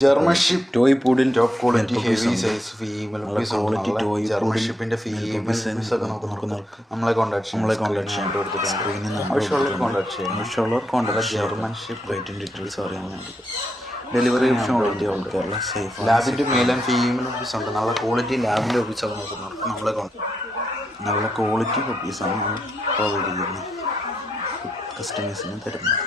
German ship toy poodle top quality heavy size female quality toy German ഷിപ്പിന്റെ female ഒക്കെ നമുക്ക് നമ്മളെ contact സ്ക്രീനിൽ ആവശ്യമുള്ളവർ കോൺടാക്ട് ജർമ്മൻ ഷിപ്പ് റേറ്റും ഡീറ്റെയിൽസ് അറിയാൻ ഡെലിവറി ഓപ്ഷൻ ഓൾറെഡി ആൾക്കാരുടെ safe ലാബിന്റെ male and female office ഉണ്ട്. നല്ല ക്വാളിറ്റി ലാബിന്റെ ഓഫീസൊക്കെ നോക്കുന്നവർക്ക് നമ്മളെ നല്ല ക്വാളിറ്റി പപ്പീസാണ് നമ്മൾ പ്രൊവൈഡ് ചെയ്യുന്നത് കസ്റ്റമേഴ്സിന് തരുന്നത്.